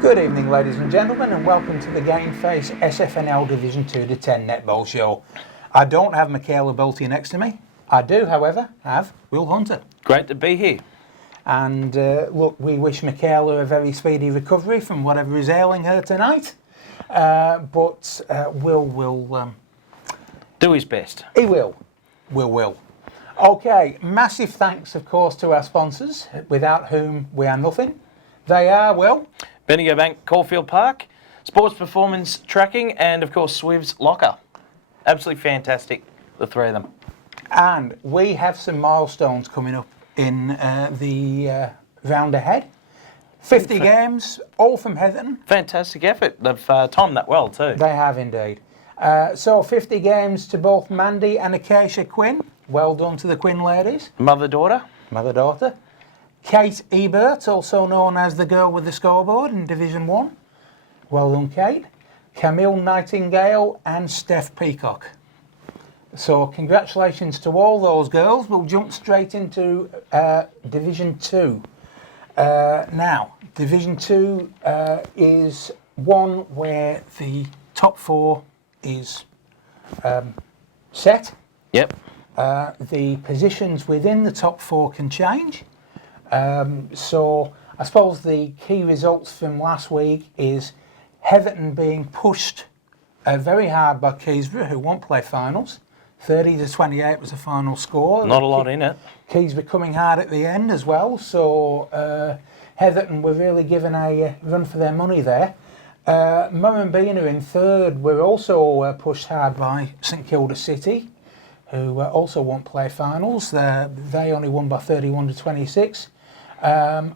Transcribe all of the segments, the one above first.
Good evening, ladies and gentlemen, and welcome to the Gameface Sfnl Division 2 to 10 netball show. I don't have Michaela Bolte next to me. I do, however, have Will Hunter. Great to be here. And look, we wish Michaela a very speedy recovery from whatever is ailing her tonight. But Will will... Do his best. He will. Will. Okay, massive thanks, of course, to our sponsors, without whom we are nothing. They are, Will... Bendigo Bank, Caulfield Park, Sports Performance Tracking, and of course Swiv's Locker. Absolutely fantastic, the three of them. And we have some milestones coming up in the round ahead. 50 games, all from Heatherton. Fantastic effort. They've timed that well too. They have indeed. So 50 games to both Mandy and Acacia Quinn. Well done to the Quinn ladies. Mother-daughter. Mother-daughter. Kate Ebert, also known as the girl with the scoreboard in Division 1. Well done, Kate. Camille Nightingale and Steph Peacock. So congratulations to all those girls. We'll jump straight into Division 2. Now, Division 2 is one where the top four is set. Yep. The positions within the top four can change. So I suppose the key results from last week is Heatherton being pushed very hard by Keysborough, who won't play finals. 30-28 was the final score. Not a lot in it. Keysborough coming hard at the end as well. So Heatherton were really given a run for their money there. Murrumbina in third were also pushed hard by St Kilda City, who also won't play finals. They only won by 31-26.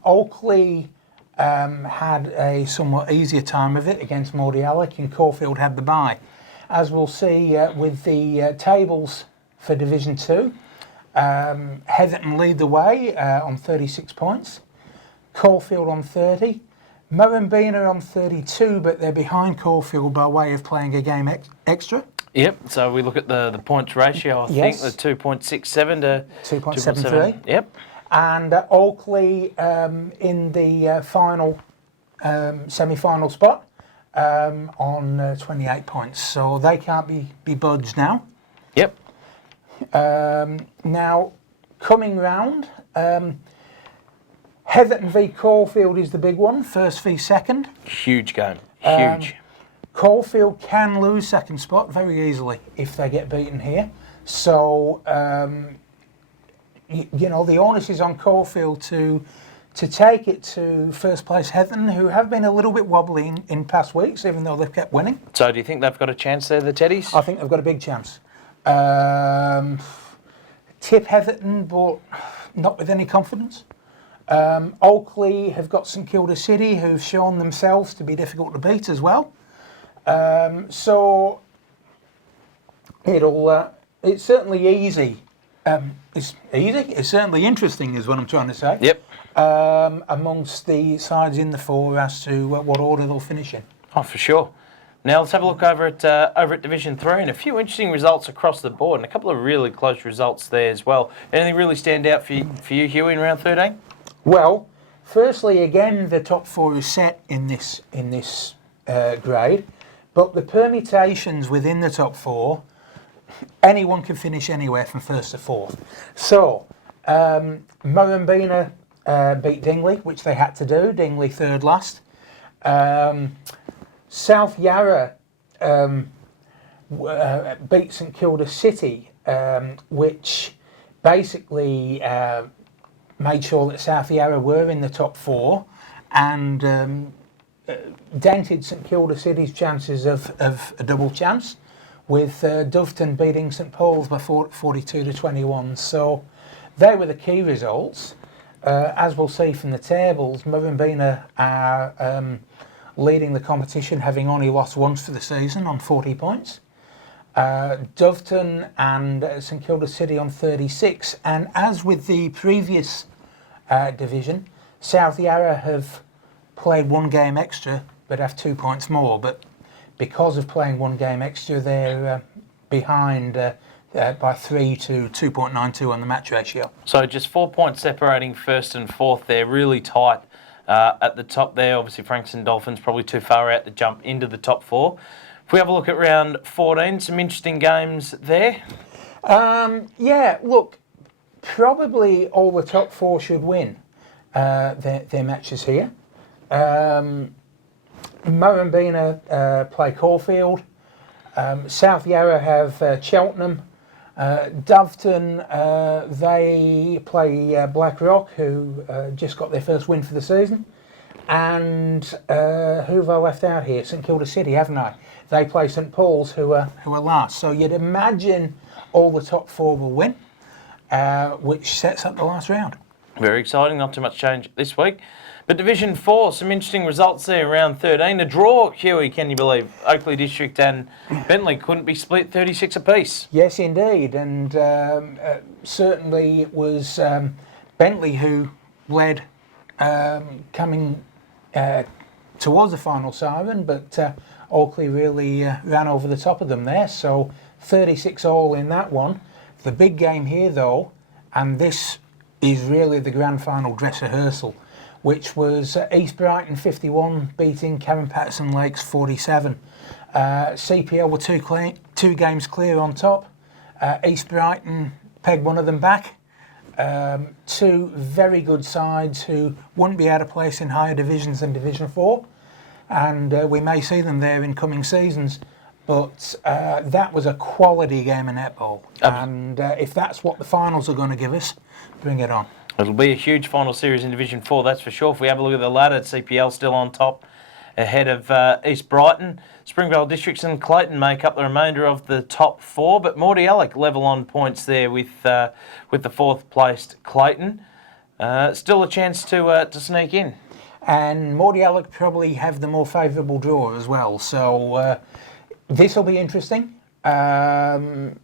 Oakley had a somewhat easier time of it against Maudie Alec, and Caulfield had the bye. As we'll see with the tables for Division 2, Heatherton lead the way on 36 points, Caulfield on 30, Murrumbina on 32, but they're behind Caulfield by way of playing a game extra. Yep, so we look at the points ratio, I think, the 2.67 to 2.73. Yep. And Oakley in the final semi-final spot on 28 points. So they can't be budged now. Yep. Now, coming round, Heatherton v Caulfield is the big one, first v second. Huge game, huge. Caulfield can lose second spot very easily if they get beaten here. So, you know, the onus is on Caulfield to take it to first place Heatherton, who have been a little bit wobbly in past weeks, even though they've kept winning. So do you think they've got a chance there, the Teddies? I think they've got a big chance. Tip Heatherton, but not with any confidence. Oakley have got St Kilda City, who've shown themselves to be difficult to beat as well. So it's certainly easy. It's certainly interesting, is what I'm trying to say. Yep. Amongst the sides in the four as to what order they'll finish in. Oh, for sure. Now let's have a look over at Division 3, and a few interesting results across the board, and a couple of really close results there as well. Anything really stand out for you, Huey, in round 13? Well, firstly, again, the top four is set in this grade, but the permutations within the top four, anyone can finish anywhere from first to fourth. So, Murrumbina beat Dingley, which they had to do. Dingley third last. South Yarra beat St Kilda City, which basically made sure that South Yarra were in the top four and dented St Kilda City's chances of a double chance, with Doveton beating St Paul's by 42-21. So they were the key results. As we'll see from the tables, Murrumbina are leading the competition, having only lost once for the season on 40 points. Doveton and St Kilda City on 36. And as with the previous division, South Yarra have played one game extra but have 2 points more. But because of playing one game extra, they're behind by 3 to 2.92 on the match ratio. So just 4 points separating first and fourth there, really tight at the top there. Obviously, Frankston Dolphins probably too far out to jump into the top 4. If we have a look at round 14, some interesting games there. Yeah, look, probably all the top 4 should win their matches here. Murrumbina play Caulfield. South Yarra have Cheltenham. Doveton, they play Blackrock, who just got their first win for the season. And who have I left out here? St Kilda City, haven't I? They play St Paul's, who are last. So you'd imagine all the top 4 will win, which sets up the last round. Very exciting, not too much change this week. But Division 4, some interesting results there, round 13. A draw, Huey, can you believe? Oakley District and Bentley couldn't be split 36 apiece. Yes, indeed. And certainly it was Bentley who led coming towards the final siren, but Oakley really ran over the top of them there. So 36 all in that one. The big game here, though, and this is really the grand final dress rehearsal, which was East Brighton 51 beating Karen Patterson Lakes 47. CPL were two games clear on top. East Brighton pegged one of them back. Two very good sides who wouldn't be out of place in higher divisions than Division 4. And we may see them there in coming seasons. But that was a quality game of netball. And if that's what the finals are going to give us, bring it on. It'll be a huge final series in Division 4, that's for sure. If we have a look at the ladder, CPL still on top, ahead of East Brighton. Springvale Districts and Clayton make up the remainder of the top 4, but Mordialloc level on points there with the 4th placed Clayton. Still a chance to sneak in. And Mordialloc probably have the more favourable draw as well, so this will be interesting. Certainly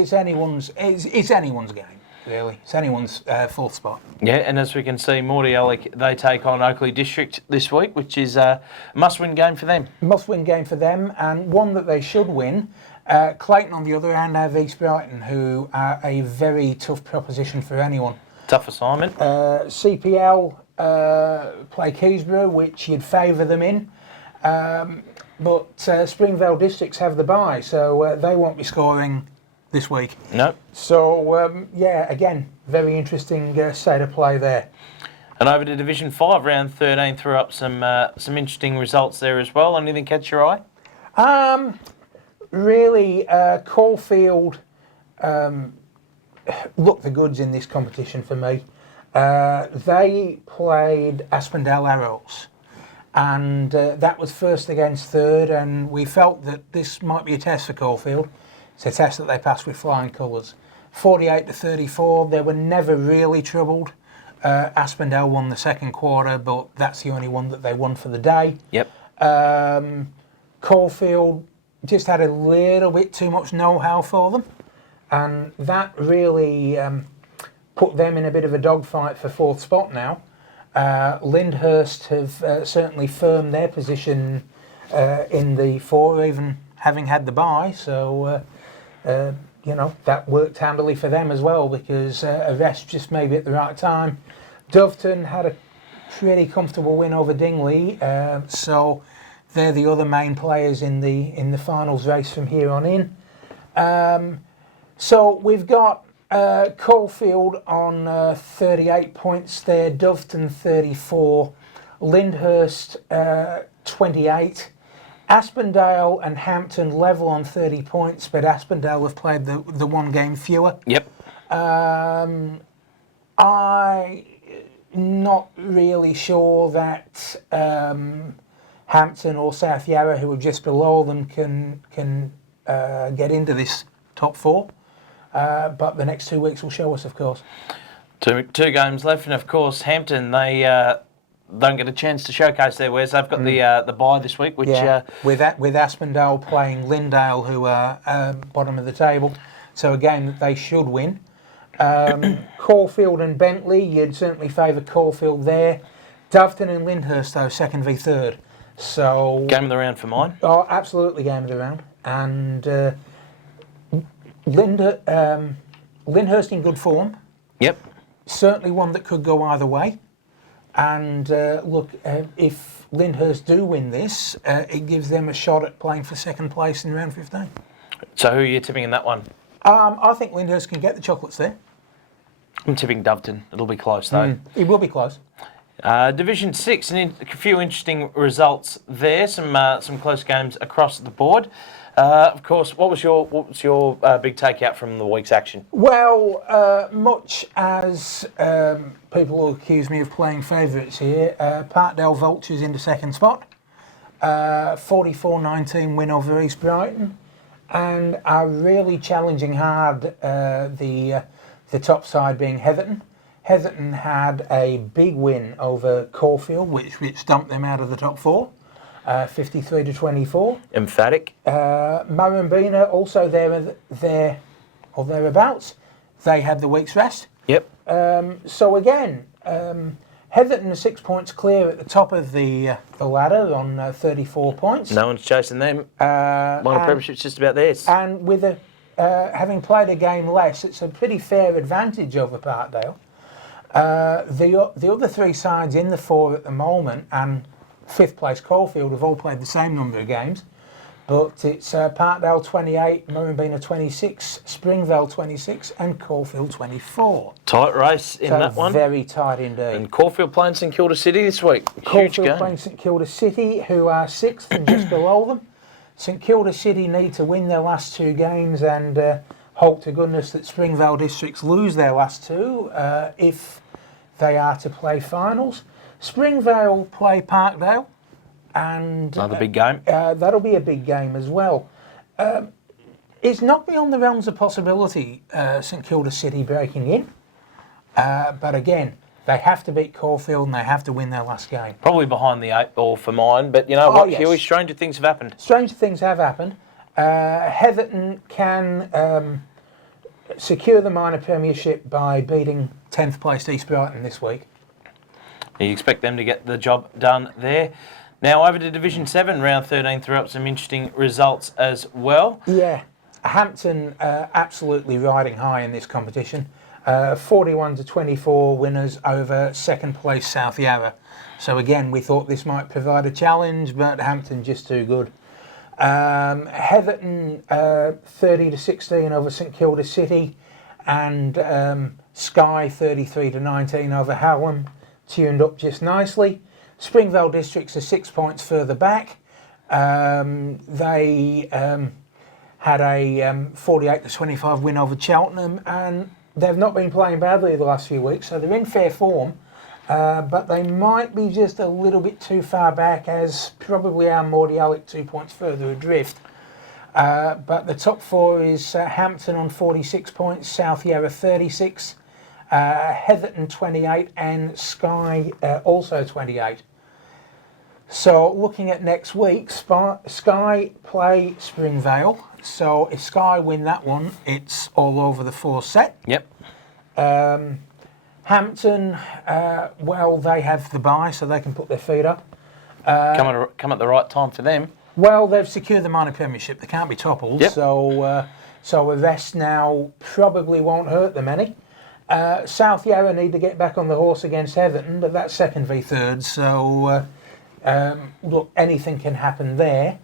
it's anyone's game. Really, it's anyone's 4th spot. Yeah, and as we can see, Mordialloc, they take on Oakley District this week, which is a must-win game for them. Must-win game for them, and one that they should win. Clayton, on the other hand, have East Brighton, who are a very tough proposition for anyone. Tough assignment. CPL play Keysborough, which you'd favour them in. But Springvale Districts have the bye, so they won't be scoring this week. No. So, yeah, again, very interesting state of play there. And over to Division 5, round 13, threw up some interesting results there as well. Anything catch your eye? Really, Caulfield looked the goods in this competition for me. They played Aspendale Arrows, and that was first against third, and we felt that this might be a test for Caulfield. It's a test that they passed with flying colours. 48-34, they were never really troubled. Aspendale won the second quarter, but that's the only one that they won for the day. Yep. Caulfield just had a little bit too much know-how for them, and that really put them in a bit of a dogfight for 4th spot now. Lyndhurst have certainly firmed their position in the 4, even having had the bye, so that worked handily for them as well, because a rest just maybe at the right time. Doveton had a pretty comfortable win over Dingley, so they're the other main players in the finals race from here on in. So we've got Caulfield on 38 points there, Doveton 34, Lyndhurst 28. Aspendale and Hampton level on 30 points, but Aspendale have played the one game fewer. Yep. I'm not really sure that Hampton or South Yarra, who are just below them, can get into this top 4. But the next 2 weeks will show us, of course. Two games left, and of course Hampton, they don't get a chance to showcase their wares. They've got the bye this week, which with Aspendale playing Lindale, who are bottom of the table, so a game that they should win. Caulfield and Bentley, you'd certainly favour Caulfield there. Doveton and Lyndhurst, though, 2nd v 3rd. So game of the round for mine. Oh, absolutely game of the round. And Lyndhurst in good form. Yep. Certainly one that could go either way. And look, if Lyndhurst do win this, it gives them a shot at playing for second place in round 15. So who are you tipping in that one? I think Lyndhurst can get the chocolates there. I'm tipping Doveton. It'll be close though. It will be close. Division 6, a few interesting results there. Some close games across the board. Of course, what was your big takeout from the week's action? Well, much as people will accuse me of playing favourites here, Parkdale Vultures into second spot. 44-19 win over East Brighton, and are really challenging hard the top side being Heatherton. Heatherton had a big win over Caulfield, which dumped them out of the top four. 53-24. Emphatic. Murrumbina also there or thereabouts. They had the week's rest. Yep. So again, Heatherton are 6 points clear at the top of the ladder on 34 points. No one's chasing them. Minor Premiership's just about theirs. And with having played a game less, it's a pretty fair advantage over Parkdale. The other three sides in the four at the moment, and fifth place Caulfield, have all played the same number of games, but it's Parkdale 28, Murrumbina 26, Springvale 26 and Caulfield 24. Tight race in that one. Very tight indeed. And Caulfield playing St Kilda City this week. Huge Caulfield game. playing St Kilda City, who are sixth and just below them. St Kilda City need to win their last two games and hope to goodness that Springvale Districts lose their last two if they are to play finals. Springvale play Parkdale, and Another big game. That'll be a big game as well. It's not beyond the realms of possibility St Kilda City breaking in, but again, they have to beat Caulfield and they have to win their last game. Probably behind the 8 ball for mine, but you know what, yes. Huey, stranger things have happened. Stranger things have happened. Heatherton can secure the minor premiership by beating 10th placed East Brighton this week. You expect them to get the job done there. Now over to Division 7, round 13 threw up some interesting results as well. Yeah, Hampton absolutely riding high in this competition. 41-24 winners over second place South Yarra. So again, we thought this might provide a challenge, but Hampton just too good. Heatherton 30-16 over St Kilda City, and Skye 33-19 over Hallam, tuned up just nicely. Springvale Districts are 6 points further back. They had a 48-25 win over Cheltenham, and they've not been playing badly the last few weeks, so they're in fair form. But they might be just a little bit too far back, as probably our Mordialloc 2 points further adrift. But the top four is Hampton on 46 points, South Yarra 36, Heatherton 28 and Skye also 28. So looking at next week, Skye play Springvale. So if Skye win that one, it's all over the fourth set. Yep. Hampton, well, they have the bye, so they can put their feet up. Come at the right time for them. Well, they've secured the minor premiership. They can't be toppled. Yep. So a rest now probably won't hurt them any. South Yarra need to get back on the horse against Heatherton, but that's second v third. So look, anything can happen there.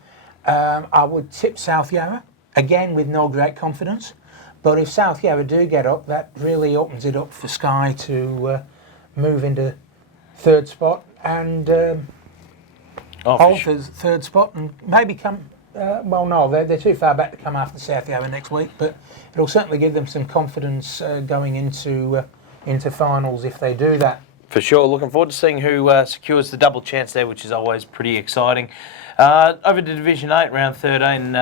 I would tip South Yarra, again with no great confidence. But if South Yarra do get up, that really opens it up for Skye to move into third spot and hold the third spot and maybe come. Well, no, they're too far back to come after South Yarra next week, but it'll certainly give them some confidence going into finals if they do that. For sure. Looking forward to seeing who secures the double chance there, which is always pretty exciting. Over to Division 8, round 13.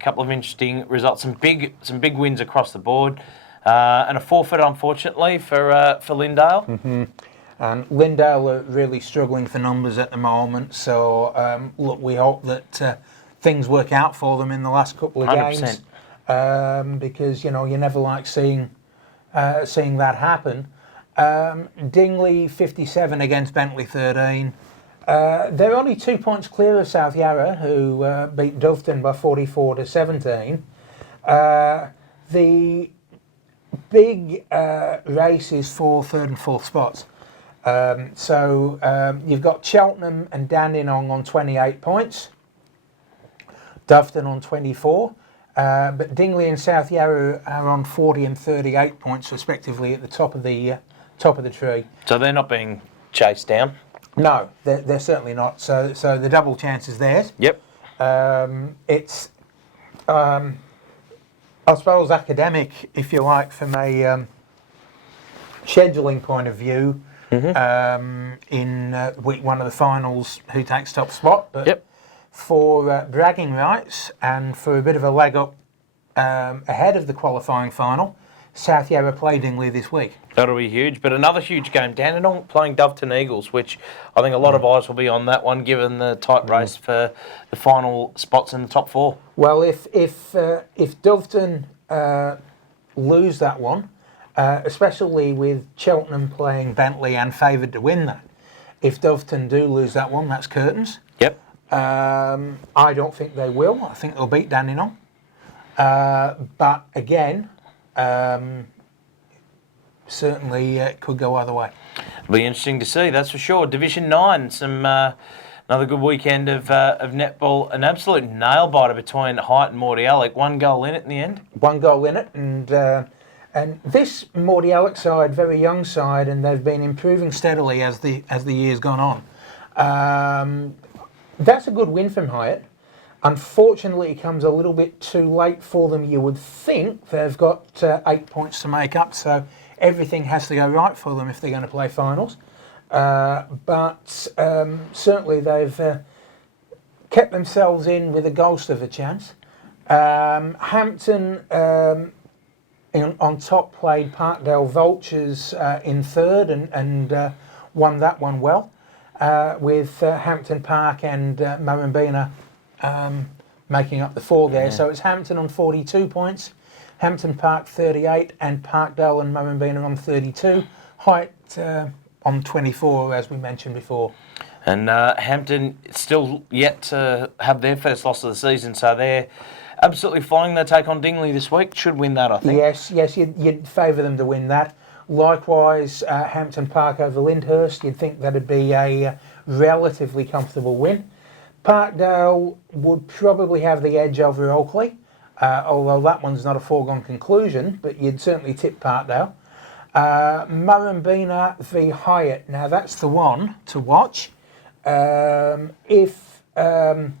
Couple of interesting results, some big wins across the board, and a forfeit unfortunately for Lindale. Mm-hmm. And Lindale are really struggling for numbers at the moment, so look, we hope that things work out for them in the last couple of 100%. games, because you never like seeing that happen. Dingley 57 against Bentley 13. They're only 2 points clear of South Yarra, who beat Doveton by 44-17. The big race is for third and fourth spots. You've got Cheltenham and Dandenong on 28 points, Doveton on 24, but Dingley and South Yarra are on 40 and 38 points respectively at the top of the tree. So they're not being chased down? No, they're certainly not. So the double chance is theirs. Yep. It's, I suppose, academic, if you like, from a scheduling point of view. In week one of the finals, who takes top spot. But for bragging rights and for a bit of a leg up ahead of the qualifying final, South Yarra play Dingley this week. That'll be huge. But another huge game, Dandenong playing Doveton Eagles, which I think a lot of eyes will be on that one, given the tight race for the final spots in the top four. Well, if Doveton lose that one, especially with Cheltenham playing Bentley and favoured to win that, if Doveton do lose that one, that's curtains. Yep. I don't think they will. I think they'll beat Dandenong. But again, certainly it could go either way. It'll be interesting to see, that's for sure. Division 9, another good weekend of netball. An absolute nail-biter between Height and Mordialloc. 1 goal in it in the end. 1 goal in it, and this Mordialloc side, very young side, and they've been improving steadily as the year's gone on. That's a good win from Hyatt. Unfortunately, it comes a little bit too late for them. You would think they've got 8 points to make up, so everything has to go right for them if they're going to play finals. But certainly they've kept themselves in with a ghost of a chance. Hampton on top played Parkdale Vultures in third and won that one well, with Hampton Park and Murrumbina making up the four there. So it's Hampton on 42 points, Hampton Park 38, and Parkdale and Murrumbina on 32. Height on 24, as we mentioned before. And Hampton still yet to have their first loss of the season, so they're absolutely flying. They take on Dingley this week. Should win that, I think. Yes, you'd favour them to win that. Likewise, Hampton Park over Lyndhurst, you'd think that'd be a relatively comfortable win. Parkdale would probably have the edge over Oakley, although that one's not a foregone conclusion, but you'd certainly tip Parkdale. Murrumbina v Hyatt, now that's the one to watch. If Murrumbina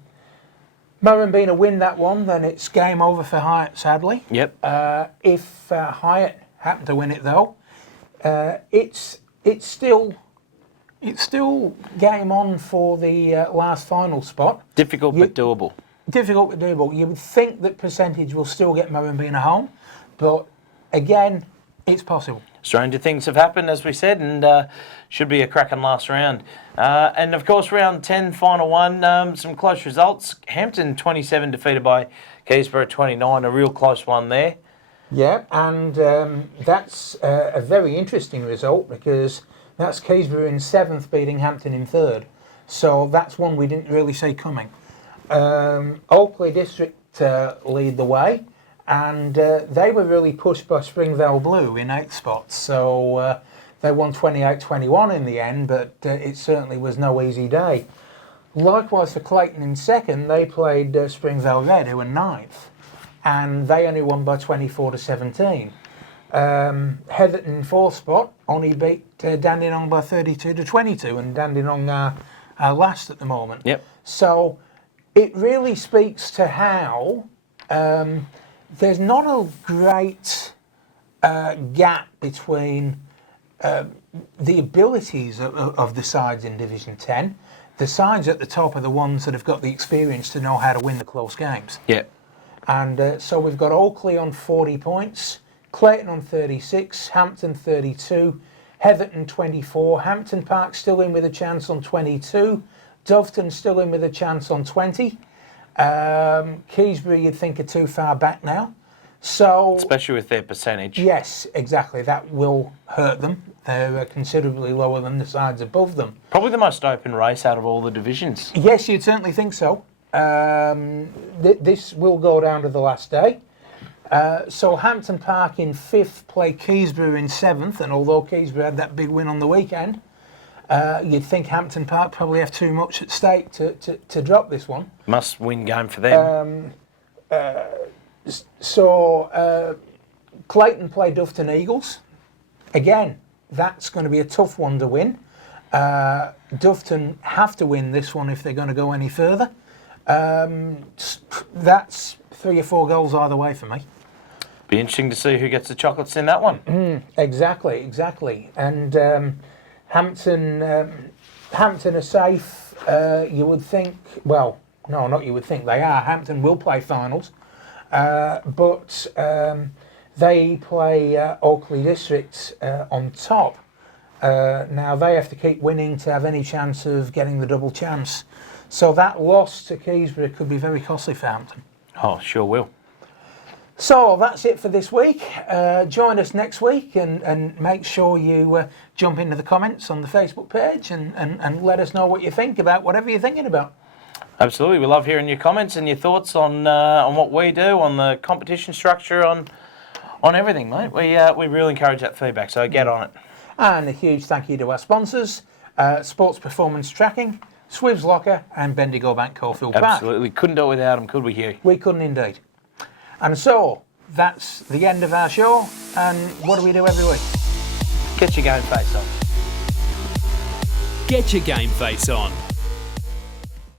win that one, then it's game over for Hyatt, sadly. Yep. If Hyatt happen to win it, though, it's still game on for the last final spot. Difficult but doable. Difficult but doable. You would think that percentage will still get Murrumbina home, but again, it's possible. Stranger things have happened, as we said, and should be a cracking last round. And of course, round 10, final one, some close results. Hampton 27 defeated by Keysborough 29, a real close one there. Yeah, and that's a very interesting result because that's Keysborough in 7th beating Hampton in 3rd. So that's one we didn't really see coming. Oakley District lead the way, and they were really pushed by Springvale Blue in 8th spots. So they won 28-21 in the end, but it certainly was no easy day. Likewise for Clayton in 2nd, they played Springvale Red, who were 9th, and they only won by 24-17. Heatherton in 4th spot only beat Dandenong by 32-22, and Dandenong are last at the moment. Yep. So it really speaks to how there's not a great gap between the abilities of the sides in Division 10. The sides at the top are the ones that have got the experience to know how to win the close games. Yeah. And so we've got Oakley on 40 points, Clayton on 36, Hampton 32, Heatherton 24, Hampton Park still in with a chance on 22, Doveton still in with a chance on 20. Keysborough you'd think are too far back now. So, especially with their percentage. Yes, exactly. That will hurt them. They're considerably lower than the sides above them. Probably the most open race out of all the divisions. Yes, you'd certainly think so. This will go down to the last day. So Hampton Park in 5th play Keysborough in 7th, and although Keysborough had that big win on the weekend, You'd think Hampton Park probably have too much at stake to drop this one. Must win game for them. So Clayton play Dufton Eagles. Again, that's going to be a tough one to win. Dufton have to win this one if they're going to go any further. That's 3 or 4 goals either way for me. Be interesting to see who gets the chocolates in that one. Exactly. And Hampton are safe. You would think, well, no, not you would think, they are. Hampton will play finals. But they play Oakley District on top. Now they have to keep winning to have any chance of getting the double chance. So that loss to Keysborough could be very costly for Hampton. Oh, sure will. So that's it for this week. Join us next week and make sure you jump into the comments on the Facebook page and let us know what you think about whatever you're thinking about. Absolutely. We love hearing your comments and your thoughts on what we do, on the competition structure, on everything, mate. We really encourage that feedback, so get on it. And a huge thank you to our sponsors, Sports Performance Tracking, Swibs Locker and Bendigo Bank Caulfield Park. Absolutely. Couldn't do it without them, could we, Hugh? We couldn't indeed. And so, that's the end of our show. And what do we do every week? Get your game face on. Get your game face on.